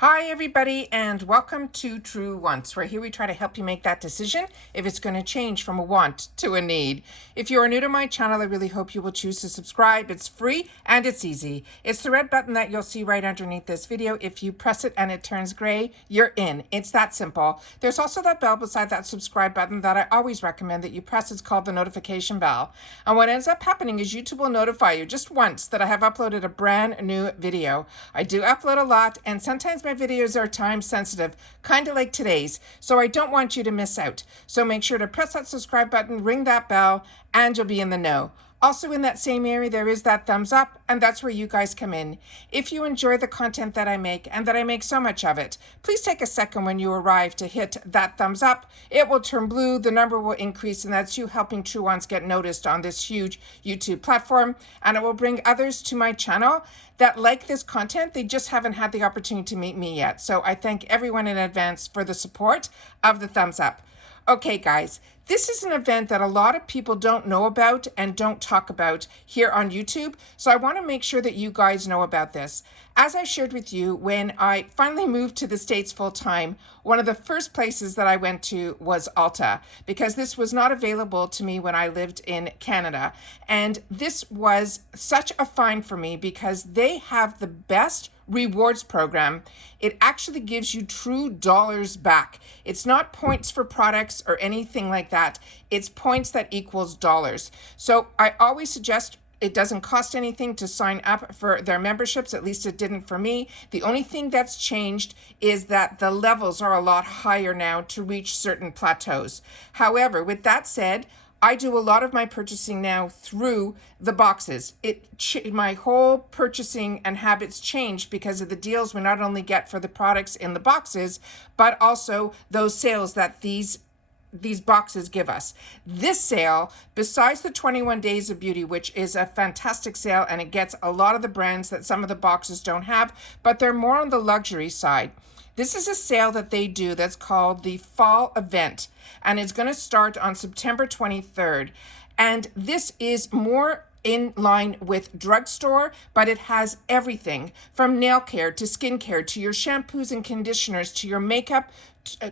Hi everybody and welcome to True Wants, where here we try to help you make that decision if it's going to change from a want to a need. If you are new to my channel, I really hope you will choose to subscribe. It's free and it's easy. It's the red button that you'll see right underneath this video. If you press it and it turns gray, you're in. It's that simple. There's also that bell beside that subscribe button that I always recommend that you press. It's called the notification bell. And what ends up happening is YouTube will notify you just once that I have uploaded a brand new video. I do upload a lot, and sometimes my videos are time sensitive, kind of like today's, so I don't want you to miss out. So make sure to press that subscribe button, ring that bell, and you'll be in the know. Also in that same area, there is that thumbs up, and that's where you guys come in. If you enjoy the content that I make, and that I make so much of it, please take a second when you arrive to hit that thumbs up. It will turn blue, the number will increase, and that's you helping True Ones get noticed on this huge YouTube platform, and it will bring others to my channel that like this content. They just haven't had the opportunity to meet me yet. So I thank everyone in advance for the support of the thumbs up. Okay, guys, this is an event that a lot of people don't know about and don't talk about here on YouTube. So I want to make sure that you guys know about this. As I shared with you, when I finally moved to the States full time, one of the first places that I went to was ULTA, because this was not available to me when I lived in Canada. And this was such a find for me because they have the best rewards program. It actually gives you true dollars back. It's not points for products or anything like that. It's points that equals dollars. So I always suggest it doesn't cost anything to sign up for their memberships. At least it didn't for me. The only thing that's changed is that the levels are a lot higher now to reach certain plateaus. However, with that said, I do a lot of my purchasing now through the boxes. My whole purchasing and habits changed because of the deals we not only get for the products in the boxes, but also those sales that these boxes give us. This sale, besides the 21 Days of Beauty, which is a fantastic sale, and it gets a lot of the brands that some of the boxes don't have, but they're more on the luxury side. This is a sale that they do that's called the Fall Event, and it's going to start on September 23rd. And this is more in line with Drugstore, but it has everything from nail care to skincare to your shampoos and conditioners to your makeup,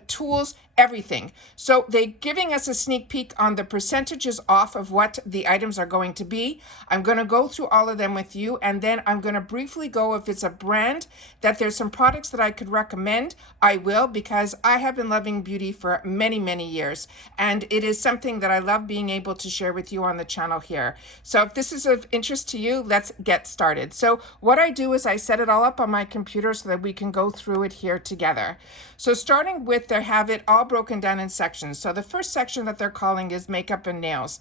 tools, everything. So they're giving us a sneak peek on the percentages off of what the items are going to be. I'm going to go through all of them with you, and then I'm going to briefly go if it's a brand that there's some products that I could recommend. I will, because I have been loving beauty for many, many years, and it is something that I love being able to share with you on the channel here. So if this is of interest to you, let's get started. So what I do is I set it all up on my computer so that we can go through it here together. So starting with, they have it all broken down in sections. So the first section that they're calling is makeup and nails.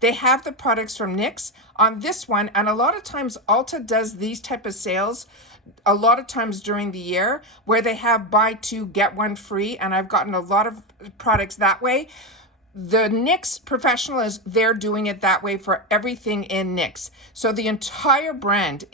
They have the products from NYX on this one, and a lot of times ULTA does these type of sales a lot of times during the year where they have buy two get one free, and I've gotten a lot of products that way. The NYX professional they're doing it that way for everything in NYX. So the entire brand,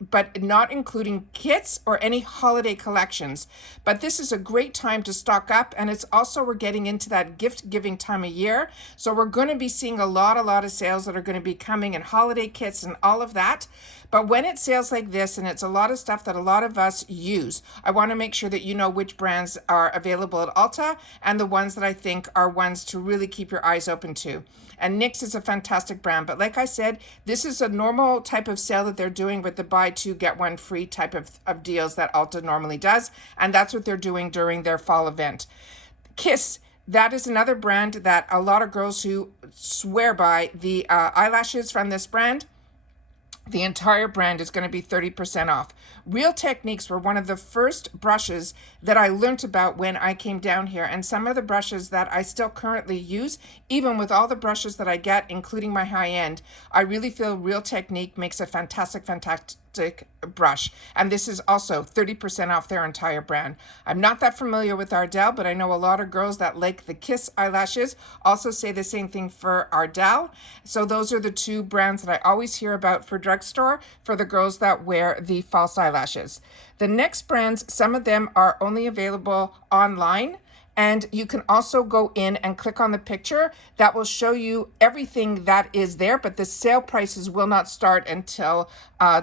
but not including kits or any holiday collections. But this is a great time to stock up, and it's also, we're getting into that gift giving time of year. So we're going to be seeing a lot of sales that are going to be coming in holiday kits and all of that. But when it's sales like this, and it's a lot of stuff that a lot of us use, I want to make sure that you know which brands are available at ULTA and the ones that I think are ones to really keep your eyes open to. And NYX is a fantastic brand. But like I said, this is a normal type of sale that they're doing with the buy two, get one free type of deals that ULTA normally does. And that's what they're doing during their fall event. Kiss. That is another brand that a lot of girls who swear by the eyelashes from this brand. The entire brand is going to be 30% off. Real Techniques were one of the first brushes that I learned about when I came down here, and some of the brushes that I still currently use, even with all the brushes that I get, including my high-end, I really feel Real Technique makes a fantastic brush. And this is also 30% off their entire brand. I'm not that familiar with Ardell, but I know a lot of girls that like the Kiss eyelashes also say the same thing for Ardell. So those are the two brands that I always hear about for Drugstore for the girls that wear the false eyelashes. The next brands, some of them are only available online, And you can also go in and click on the picture. That will show you everything that is there, but the sale prices will not start until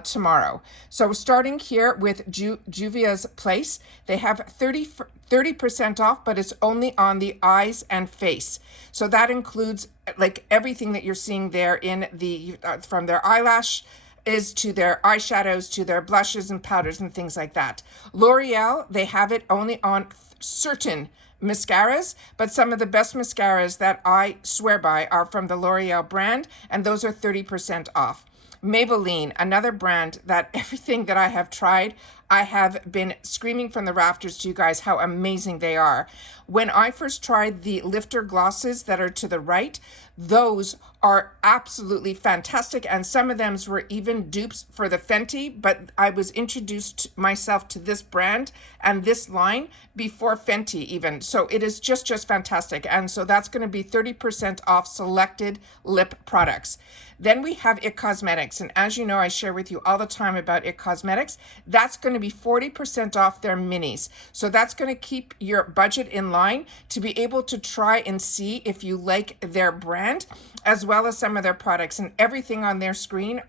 tomorrow. So starting here with Juvia's Place, they have 30% off, but it's only on the eyes and face. So that includes like everything that you're seeing there in the from their eyelash is to their eyeshadows, to their blushes and powders and things like that. L'Oreal, they have it only on certain mascaras, but some of the best mascaras that I swear by are from the L'Oreal brand, and those are 30% off. Maybelline, another brand that everything that I have tried, I have been screaming from the rafters to you guys how amazing they are. When I first tried the lifter glosses that are to the right, those are absolutely fantastic, and some of them were even dupes for the Fenty, but I was introduced myself to this brand and this line before Fenty even. So it is just fantastic. And so that's going to be 30% off selected lip products. Then we have IT Cosmetics, and as you know, I share with you all the time about IT Cosmetics. That's going to be 40% off their minis. So that's going to keep your budget in line to be able to try and see if you like their brand, as well as some of their products. And everything on their screen,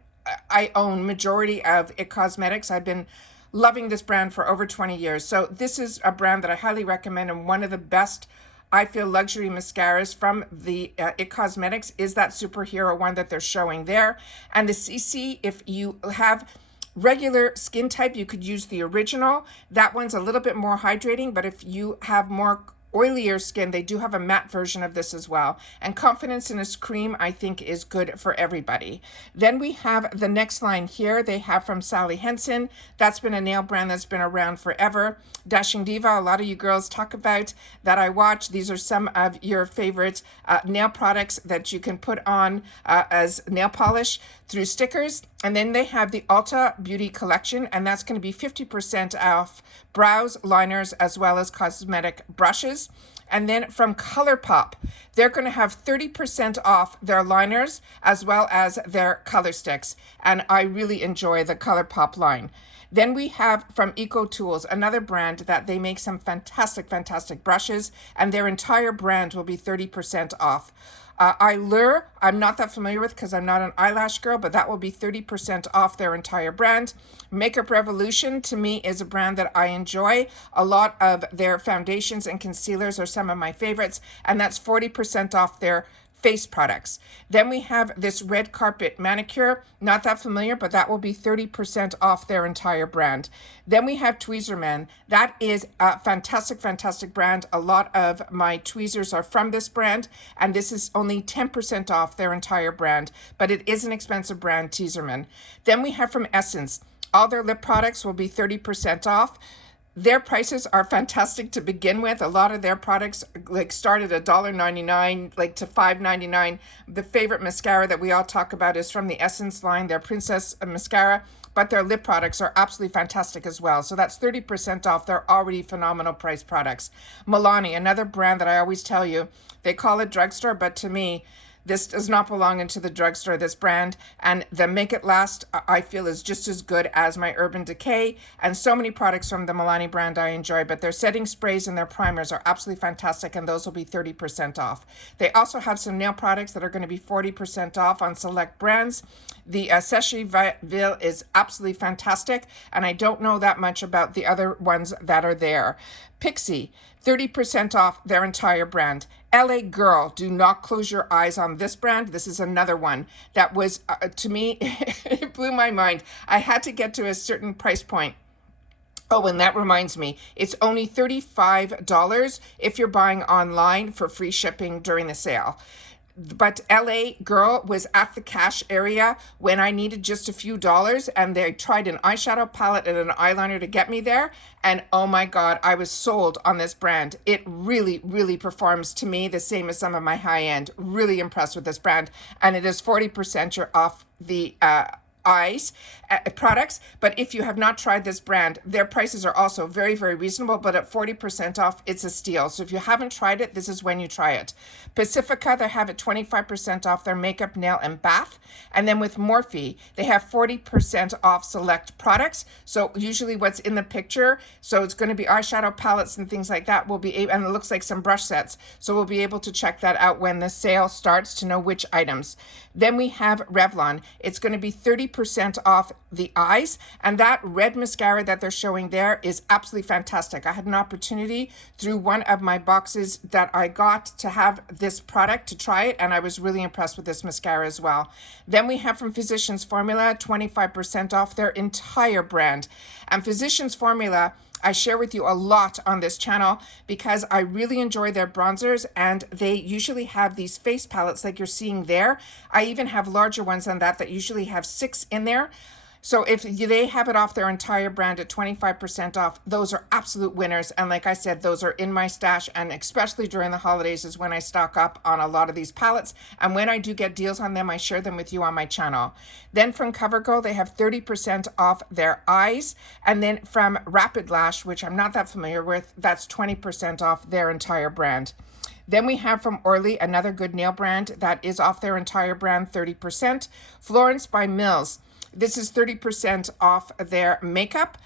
I own majority of IT Cosmetics. I've been loving this brand for over 20 years. So this is a brand that I highly recommend, and one of the best, I feel, luxury mascaras from the IT Cosmetics is that superhero one that they're showing there. And the CC, if you have regular skin type, you could use the original. That one's a little bit more hydrating, but if you have more oilier skin, they do have a matte version of this as well. And Confidence in a Cream, I think, is good for everybody. Then we have the next line here. They have from Sally Henson. That's been a nail brand that's been around forever. Dashing Diva, a lot of you girls talk about that I watch. These are some of your favorite nail products that you can put on as nail polish through stickers. And then they have the ULTA Beauty Collection, and that's going to be 50% off brows, liners, as well as cosmetic brushes. And then from ColourPop, they're going to have 30% off their liners as well as their color sticks. And I really enjoy the ColourPop line. Then we have from Eco Tools, another brand that they make some fantastic brushes, and their entire brand will be 30% off. Allure, I'm not that familiar with because I'm not an eyelash girl, but that will be 30% off their entire brand. Makeup Revolution, to me, is a brand that I enjoy. A lot of their foundations and concealers are some of my favorites, and that's 40% off their face products. Then we have this red carpet manicure, not that familiar, but that will be 30% off their entire brand. Then we have Tweezerman. That is a fantastic brand. A lot of my tweezers are from this brand, and this is only 10% off their entire brand, but it is an expensive brand, Tweezerman. Then we have from Essence. All their lip products will be 30% off. Their prices are fantastic to begin with. A lot of their products like start at $1.99 like to $5.99. The favorite mascara that we all talk about is from the Essence line, their Princess Mascara, but their lip products are absolutely fantastic as well. So that's 30% off their already phenomenal price products. Milani, another brand that I always tell you, they call it drugstore, but to me, this does not belong into the drugstore, this brand. And the Make It Last, I feel, is just as good as my Urban Decay. And so many products from the Milani brand I enjoy, but their setting sprays and their primers are absolutely fantastic, and those will be 30% off. They also have some nail products that are going to be 40% off on select brands. The Cetaphil is absolutely fantastic, and I don't know that much about the other ones that are there. Pixie, 30% off their entire brand. LA Girl, do not close your eyes on this brand. This is another one that was, to me, it blew my mind. I had to get to a certain price point. Oh, and that reminds me, it's only $35 if you're buying online for free shipping during the sale. But LA Girl was at the cash area when I needed just a few dollars, and they tried an eyeshadow palette and an eyeliner to get me there. And oh my God, I was sold on this brand. It really performs to me the same as some of my high end. Really impressed with this brand. And it is 40% off the eyes products. But if you have not tried this brand, their prices are also very, very reasonable, but at 40% off, it's a steal. So if you haven't tried it, this is when you try it. Pacifica, they have it 25% off their makeup, nail, and bath. And then with Morphe, they have 40% off select products. So usually what's in the picture, so it's going to be eyeshadow palettes and things like that, will be able, and it looks like some brush sets. So we'll be able to check that out when the sale starts to know which items. Then we have Revlon. It's going to be 30% off the eyes, and that red mascara that they're showing there is absolutely fantastic. I had an opportunity through one of my boxes that I got to have this product to try it, and I was really impressed with this mascara as well. Then we have from Physicians Formula 25% off their entire brand. And Physicians Formula, I share with you a lot on this channel because I really enjoy their bronzers, and they usually have these face palettes like you're seeing there. I even have larger ones than that usually have 6 in there. So if they have it off their entire brand at 25% off, those are absolute winners. And like I said, those are in my stash, and especially during the holidays is when I stock up on a lot of these palettes. And when I do get deals on them, I share them with you on my channel. Then from CoverGirl, they have 30% off their eyes. And then from Rapid Lash, which I'm not that familiar with, that's 20% off their entire brand. Then we have from Orly, another good nail brand that is off their entire brand, 30%. Florence by Mills. This is 30% off their makeup.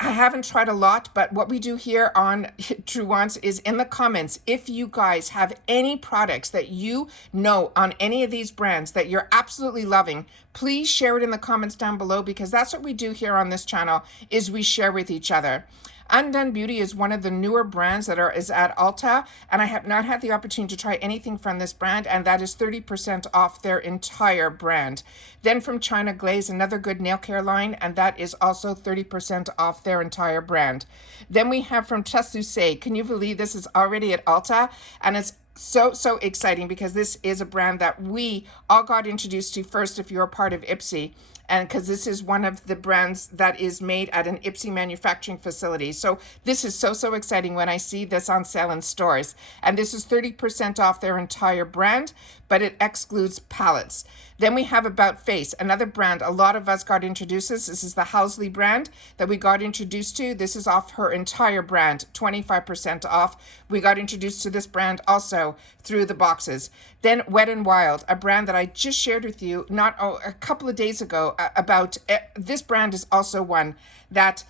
I haven't tried a lot, but what we do here on True Wants is in the comments, if you guys have any products that you know on any of these brands that you're absolutely loving, please share it in the comments down below, because that's what we do here on this channel, is we share with each other. Undone Beauty is one of the newer brands that is at ULTA, and I have not had the opportunity to try anything from this brand, and that is 30% off their entire brand. Then from China Glaze, another good nail care line, and that is also 30% off their entire brand. Then we have from Tessucé. Can you believe this is already at ULTA? And it's so exciting because this is a brand that we all got introduced to first if you're a part of Ipsy. And because this is one of the brands that is made at an Ipsy manufacturing facility. So this is so exciting when I see this on sale in stores. And this is 30% off their entire brand, but it excludes palettes. Then we have About Face, another brand a lot of us got introduced to. This is the Housley brand that we got introduced to. This is off her entire brand, 25% off. We got introduced to this brand also through the boxes. Then Wet n Wild, a brand that I just shared with you a couple of days ago about. This brand is also one that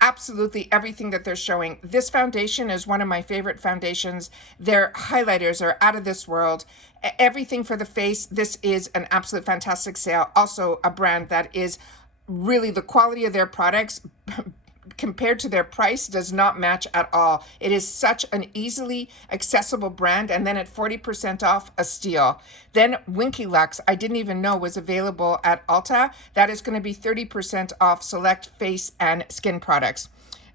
absolutely everything that they're showing. This foundation is one of my favorite foundations. Their highlighters are out of this world. Everything for the face. This is an absolute fantastic sale. Also a brand that is really, the quality of their products compared to their price does not match at all. It is such an easily accessible brand, and then at 40% off, a steal. Then Winky Lux, I didn't even know was available at ULTA. That is going to be 30% off select face and skin products.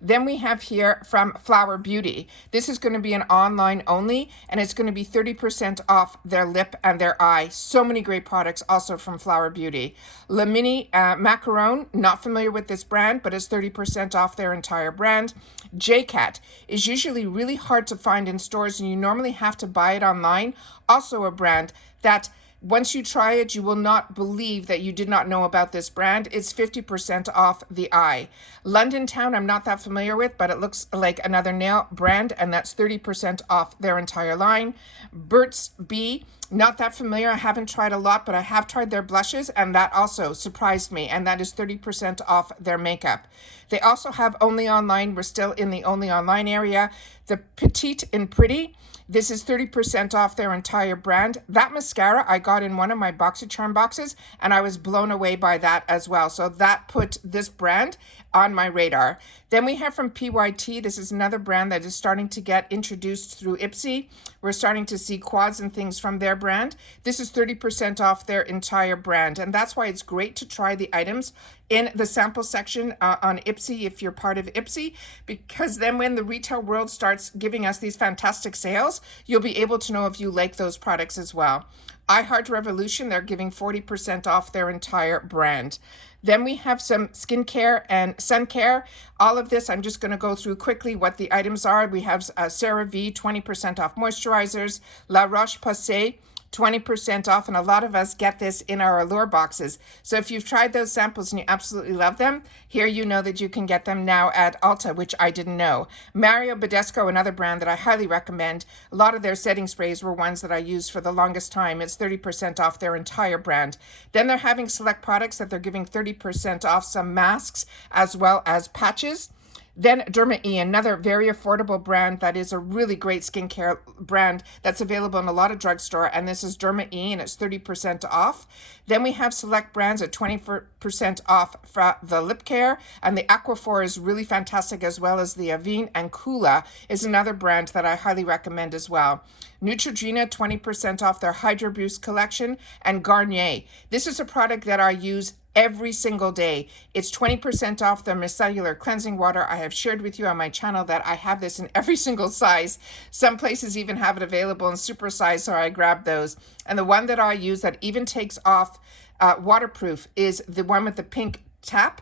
Then we have here from Flower Beauty. This is going to be an online only, and it's going to be 30% off their lip and their eye. So many great products also from Flower Beauty. Le Mini Macaron, not familiar with this brand, but it's 30% off their entire brand. J-Cat is usually really hard to find in stores, and you normally have to buy it online. Also a brand that once you try it, you will not believe that you did not know about this brand. It's 50% off the eye. London Town, I'm not that familiar with, but it looks like another nail brand, and that's 30% off their entire line. Burt's Bee, not that familiar. I haven't tried a lot, but I have tried their blushes, and that also surprised me, and that is 30% off their makeup. They also have Only Online. We're still in the Only Online area. The Petite and Pretty. This is 30% off their entire brand. That mascara I got in one of my BoxyCharm boxes, and I was blown away by that as well. So that put this brand on my radar. Then we have from PYT. This is another brand that is starting to get introduced through Ipsy. We're starting to see quads and things from their brand. This is 30% off their entire brand. And that's why it's great to try the items in the sample section on Ipsy if you're part of Ipsy, because then when the retail world starts giving us these fantastic sales, you'll be able to know if you like those products as well. I Heart Revolution, they're giving 40% off their entire brand. Then we have some skincare and Suncare. All of this, I'm just going to go through quickly what the items are. We have CeraVe, 20% off moisturizers. La Roche-Posay, 20% off, and a lot of us get this in our Allure boxes. So if you've tried those samples and you absolutely love them, here you know that you can get them now at ULTA, which I didn't know. Mario Badesco, another brand that I highly recommend. A lot of their setting sprays were ones that I used for the longest time. It's 30% off their entire brand. Then they're having select products that they're giving 30% off, some masks as well as patches. Then Derma E, another very affordable brand that is a really great skincare brand that's available in a lot of drugstore. And this is Derma E, and it's 30% off. Then we have select brands at 20% off for the lip care. And the Aquaphor is really fantastic, as well as the Avene, and Kula is another brand that I highly recommend as well. Neutrogena, 20% off their Hydro Boost collection. And Garnier. This is a product that I use every single day. It's 20% off the Recellular cleansing water. I have shared with you on my channel that I have this in every single size. Some places even have it available in super size, so I grabbed those. And the one that I use that even takes off waterproof is the one with the pink cap,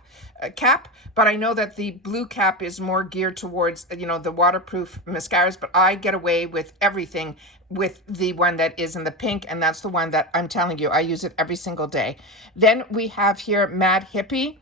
but I know that the blue cap is more geared towards, the waterproof mascaras, but I get away with everything with the one that is in the pink, and that's the one that I'm telling you, I use it every single day. Then we have here Mad Hippie.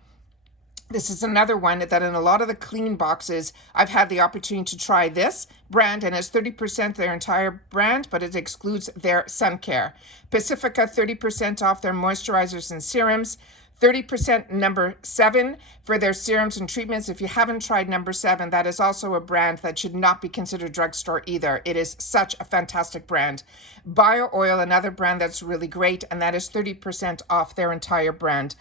This is another one that in a lot of the clean boxes, I've had the opportunity to try this brand, and it's 30% their entire brand, but it excludes their Suncare. Pacifica, 30% off their moisturizers and serums. 30% number 7 for their serums and treatments. If you haven't tried number 7, that is also a brand that should not be considered drugstore either. It is such a fantastic brand. Bio Oil, another brand that's really great, and that is 30% off their entire brand.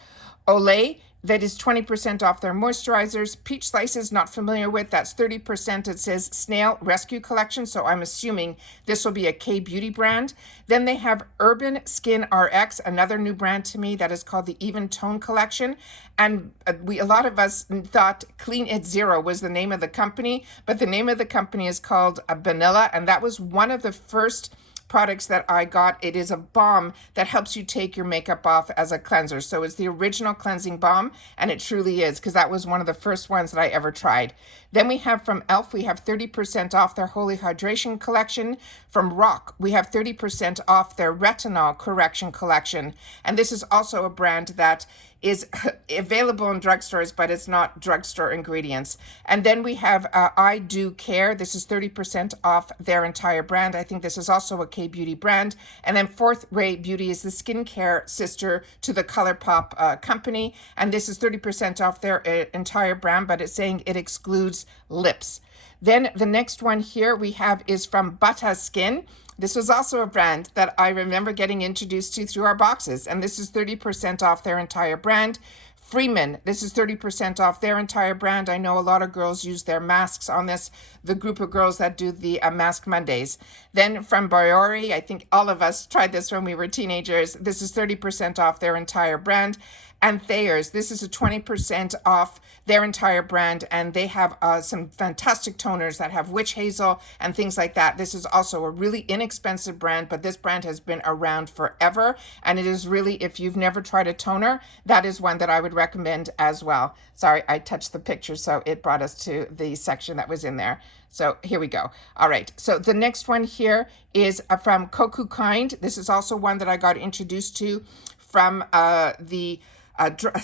Olay, that is 20% off their moisturizers. Peach Slices, not familiar with, that's 30%. It says Snail Rescue Collection, so I'm assuming this will be a K-Beauty brand. Then they have Urban Skin RX, another new brand to me that is called the Even Tone Collection. And a lot of us thought Clean It Zero was the name of the company, but the name of the company is called Vanilla, and that was one of the first products that I got. It is a balm that helps you take your makeup off as a cleanser. So it's the original cleansing balm, and it truly is, because that was one of the first ones that I ever tried. Then we have from e.l.f., we have 30% off their Holy Hydration collection. From Rock, we have 30% off their Retinol Correction collection. And this is also a brand that is available in drugstores, but it's not drugstore ingredients. And then we have I Do Care. This is 30% off their entire brand. I think this is also a K-Beauty brand. And then Fourth Ray Beauty is the skincare sister to the ColourPop company. And this is 30% off their entire brand, but it's saying it excludes lips. Then the next one here we have is from Bata Skin. This was also a brand that I remember getting introduced to through our boxes, and this is 30% off their entire brand. Freeman, this is 30% off their entire brand. I know a lot of girls use their masks on this, the group of girls that do the Mask Mondays. Then from Biore, I think all of us tried this when we were teenagers. This is 30% off their entire brand. And Thayer's, this is a 20% off their entire brand, and they have some fantastic toners that have witch hazel and things like that. This is also a really inexpensive brand, but this brand has been around forever, and it is really, if you've never tried a toner, that is one that I would recommend as well. Sorry, I touched the picture, so it brought us to the section that was in there. So here we go. All right, so the next one here is from Koku Kind. This is also one that I got introduced to from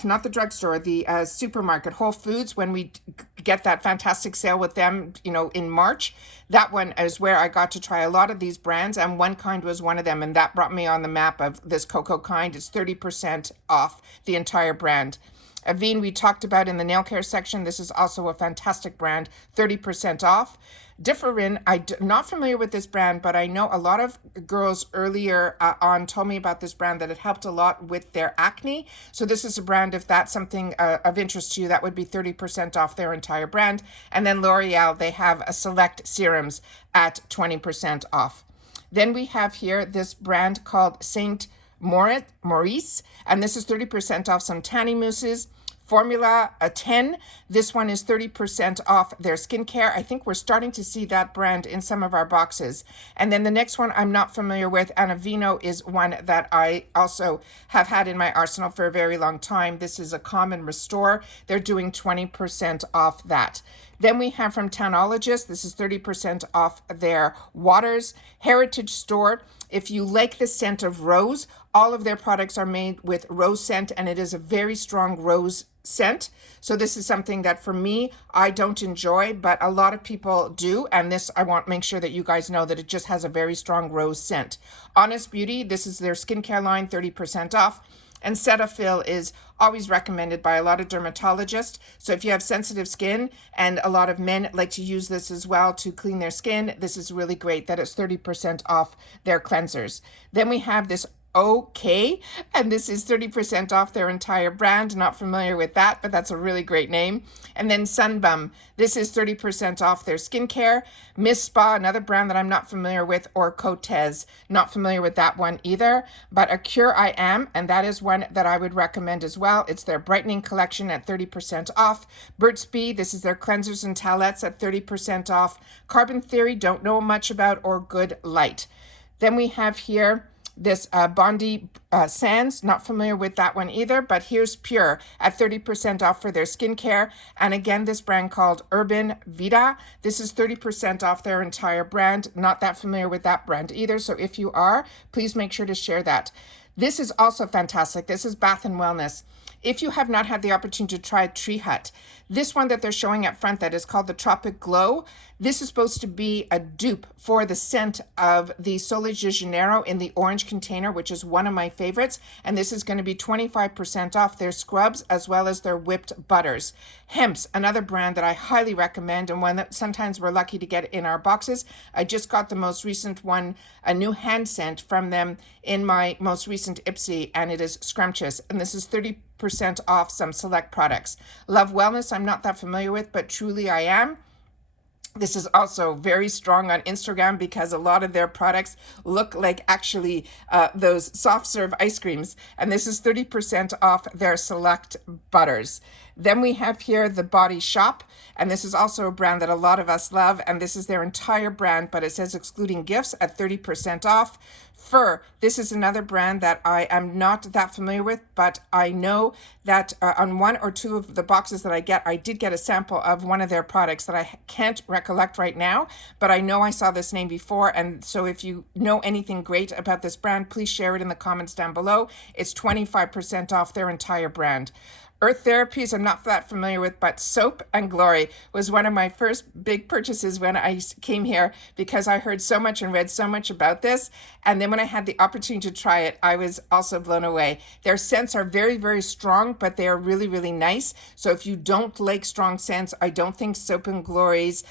not the drugstore, the supermarket, Whole Foods, when we get that fantastic sale with them, in March. That one is where I got to try a lot of these brands, and One Kind was one of them, and that brought me on the map of this Coco Kind. It's 30% off the entire brand. Avene, we talked about in the nail care section. This is also a fantastic brand, 30% off. Differin, I'm not familiar with this brand, but I know a lot of girls earlier on told me about this brand, that it helped a lot with their acne. So this is a brand, if that's something of interest to you, that would be 30% off their entire brand. And then L'Oreal, they have a select serums at 20% off. Then we have here this brand called Saint Maurice, and this is 30% off some tanning mousses. Formula 10. This one is 30% off their skincare. I think we're starting to see that brand in some of our boxes. And then the next one I'm not familiar with, and Aveeno is one that I also have had in my arsenal for a very long time. This is a Common Restore. They're doing 20% off that. Then we have from Townologist, this is 30% off their waters. Heritage Store, if you like the scent of rose, all of their products are made with rose scent, and it is a very strong rose scent. So this is something that for me, I don't enjoy, but a lot of people do. And this, I want to make sure that you guys know that it just has a very strong rose scent. Honest Beauty, this is their skincare line, 30% off. And Cetaphil is always recommended by a lot of dermatologists. So if you have sensitive skin, and a lot of men like to use this as well to clean their skin, this is really great that it's 30% off their cleansers. Then we have this OK, and this is 30% off their entire brand. Not familiar with that, but that's a really great name. And then Sunbum, this is 30% off their skincare. Miss Spa, another brand that I'm not familiar with, or Cortez, not familiar with that one either. But Acure I Am, and that is one that I would recommend as well. It's their brightening collection at 30% off. Burt's Bee, this is their cleansers and towelettes at 30% off. Carbon Theory, don't know much about, or Good Light. Then we have here this Bondi Sands, not familiar with that one either, but here's Pure at 30% off for their skincare. And again, this brand called Urban Vita. This is 30% off their entire brand. Not that familiar with that brand either. So if you are, please make sure to share that. This is also fantastic. This is Bath and Wellness. If you have not had the opportunity to try Tree Hut, this one that they're showing up front that is called the Tropic Glow, this is supposed to be a dupe for the scent of the Soleil de Janeiro in the orange container, which is one of my favorites. And this is going to be 25% off their scrubs as well as their whipped butters. Hemp's, another brand that I highly recommend, and one that sometimes we're lucky to get in our boxes. I just got the most recent one, a new hand scent from them in my most recent Ipsy, and it is scrumptious. And this is 30% off some select products. Love Wellness, I'm not that familiar with, but Truly I Am. This is also very strong on Instagram because a lot of their products look like actually those soft serve ice creams. And this is 30% off their select butters. Then we have here the Body Shop, and this is also a brand that a lot of us love, and this is their entire brand, but it says excluding gifts at 30% off. Fur, this is another brand that I am not that familiar with, but I know that on one or two of the boxes that I get, I did get a sample of one of their products that I can't recollect right now, but I know I saw this name before, and so if you know anything great about this brand, please share it in the comments down below. It's 25% off their entire brand. Earth Therapies, I'm not that familiar with, but Soap and Glory was one of my first big purchases when I came here because I heard so much and read so much about this. And then when I had the opportunity to try it, I was also blown away. Their scents are very, very strong, but they are really, really nice. So if you don't like strong scents, I don't think Soap and Glory's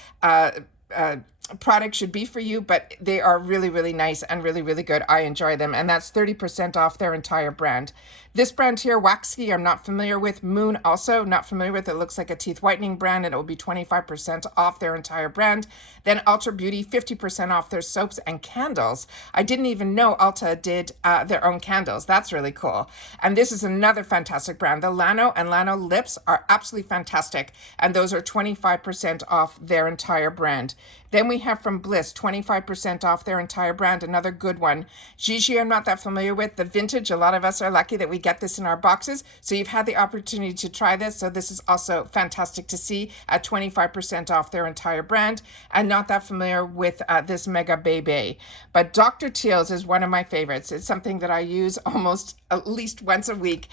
product should be for you, but they are really, really nice and really, really good. I enjoy them, and that's 30% off their entire brand. This brand here, Waxy, I'm not familiar with. Moon, also not familiar with. It looks like a teeth whitening brand, and it will be 25% off their entire brand. Then Ultra Beauty, 50% off their soaps and candles. I didn't even know Ulta did their own candles. That's really cool. And this is another fantastic brand. The Lano and Lano lips are absolutely fantastic, and those are 25% off their entire brand. Then we have from Bliss, 25% off their entire brand, another good one. Gigi, I'm not that familiar with. The Vintage, a lot of us are lucky that we get this in our boxes. So you've had the opportunity to try this. So this is also fantastic to see at 25% off their entire brand. And not that familiar with this Mega Bebe. But Dr. Teals is one of my favorites. It's something that I use almost at least once a week.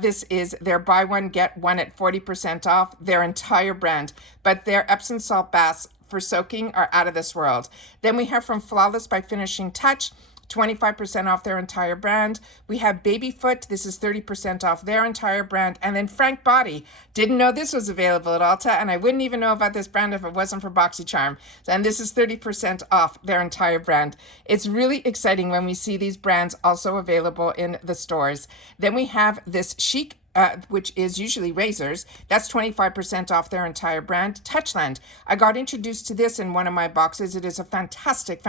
This is their buy one, get one at 40% off their entire brand. But their Epsom salt baths for soaking are out of this world. Then we have from Flawless by Finishing Touch, 25% off their entire brand. We have Babyfoot. This is 30% off their entire brand. And then Frank Body. Didn't know this was available at Ulta, and I wouldn't even know about this brand if it wasn't for BoxyCharm. And this is 30% off their entire brand. It's really exciting when we see these brands also available in the stores. Then we have this Chic which is usually razors, that's 25% off their entire brand. Touchland, I got introduced to this in one of my boxes. It is a fantastic,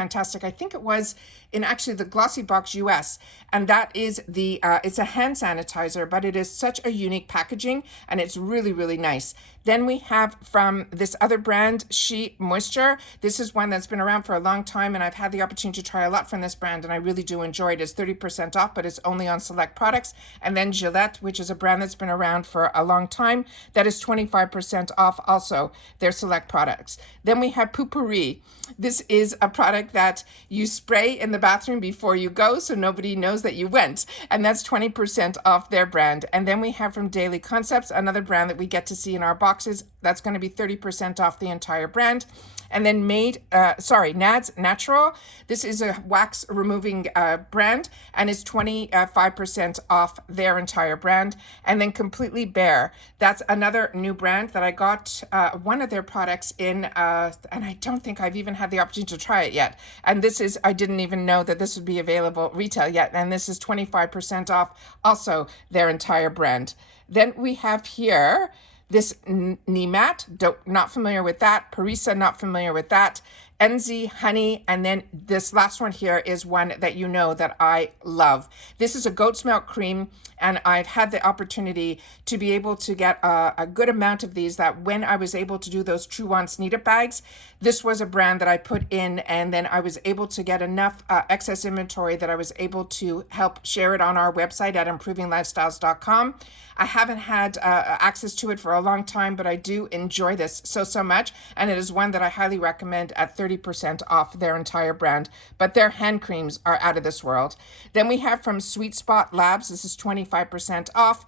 I think it was in actually the Glossy Box US, and that is it's a hand sanitizer, but it is such a unique packaging, and it's really, really nice. Then we have from this other brand, She Moisture. This is one that's been around for a long time, and I've had the opportunity to try a lot from this brand, and I really do enjoy it. It's 30% off, but it's only on select products. And then Gillette, which is a brand that's been around for a long time, that is 25% off also their select products. Then we have Poo-Pourri. This is a product that you spray in the bathroom before you go, so nobody knows that you went, and that's 20% off their brand. And then we have from Daily Concepts, another brand that we get to see in our boxes. That's going to be 30% off the entire brand. And then Nads Natural. This is a wax removing brand, and it's 25% off their entire brand. And then Completely Bare. That's another new brand that I got one of their products in, and I don't think I've even had the opportunity to try it yet. And this is, I didn't even know that this would be available retail yet. And this is 25% off also their entire brand. Then we have here this Nimat, not familiar with that. Parisa, not familiar with that. Enzy, Honey, and then this last one here is one that you know that I love. This is a goat's milk cream, and I've had the opportunity to be able to get a good amount of these, that when I was able to do those True Wants Needed bags, this was a brand that I put in, and then I was able to get enough excess inventory that I was able to help share it on our website at improvinglifestyles.com. I haven't had access to it for a long time, but I do enjoy this so much, and it is one that I highly recommend at 30% off their entire brand. But their hand creams are out of this world. Then we have from Sweet Spot Labs, this is 25% off.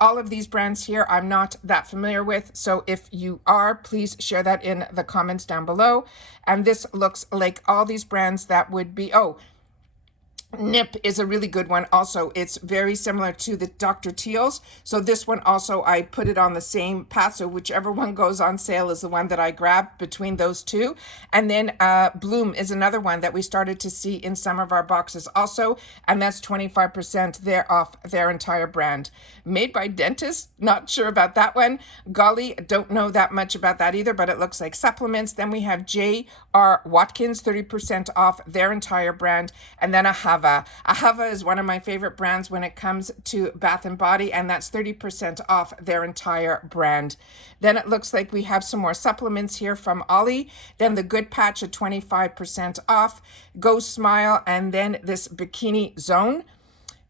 All of these brands here I'm not that familiar with, so if you are, please share that in the comments down below. And this looks like all these brands that would be, Nip is a really good one also. It's very similar to the Dr. Teals. So this one also, I put it on the same path. So whichever one goes on sale is the one that I grab between those two. And then Bloom is another one that we started to see in some of our boxes also. And that's 25% there off their entire brand. Made by Dentists, not sure about that one. Golly, don't know that much about that either, but it looks like supplements. Then we have J.R. Watkins, 30% off their entire brand. And then Ahava is one of my favorite brands when it comes to Bath and Body, and that's 30% off their entire brand. Then it looks like we have some more supplements here from Ollie. Then the Good Patch at 25% off. Go Smile, and then this Bikini Zone.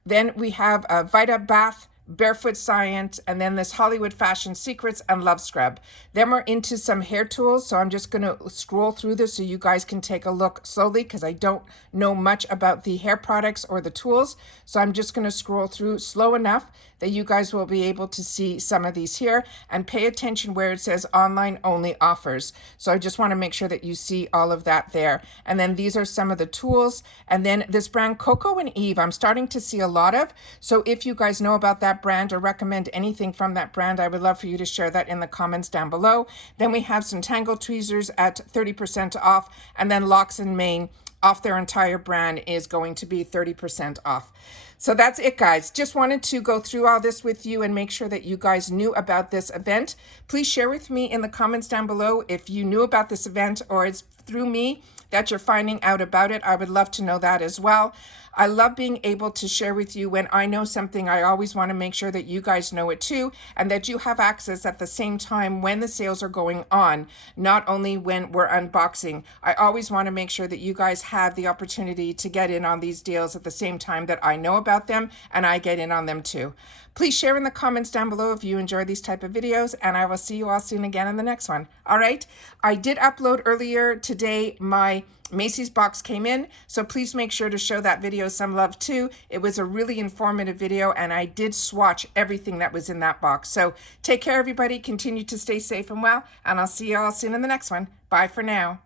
Then we have Vita Bath, Barefoot Science, and then this Hollywood Fashion Secrets and Love Scrub. Then we're into some hair tools, so I'm just going to scroll through this so you guys can take a look slowly, because I don't know much about the hair products or the tools. So I'm just going to scroll through slow enough that you guys will be able to see some of these here, and pay attention where it says online only offers. So I just want to make sure that you see all of that there. And then these are some of the tools. And then this brand Coco and Eve, I'm starting to see a lot of. So if you guys know about that brand or recommend anything from that brand, I would love for you to share that in the comments down below. Then we have some Tangle tweezers at 30% off, and then Locks and Mane off their entire brand is going to be 30% off. So that's it, guys. Just wanted to go through all this with you and make sure that you guys knew about this event. Please share with me in the comments down below if you knew about this event or it's through me that you're finding out about it. I would love to know that as well. I love being able to share with you when I know something. I always want to make sure that you guys know it too, and that you have access at the same time when the sales are going on, not only when we're unboxing. I always want to make sure that you guys have the opportunity to get in on these deals at the same time that I know about them and I get in on them too. Please share in the comments down below if you enjoy these type of videos, and I will see you all soon again in the next one. All right, I did upload earlier today my Macy's box came in, so please make sure to show that video some love too. It was a really informative video, and I did swatch everything that was in that box. So take care, everybody. Continue to stay safe and well, and I'll see you all soon in the next one. Bye for now.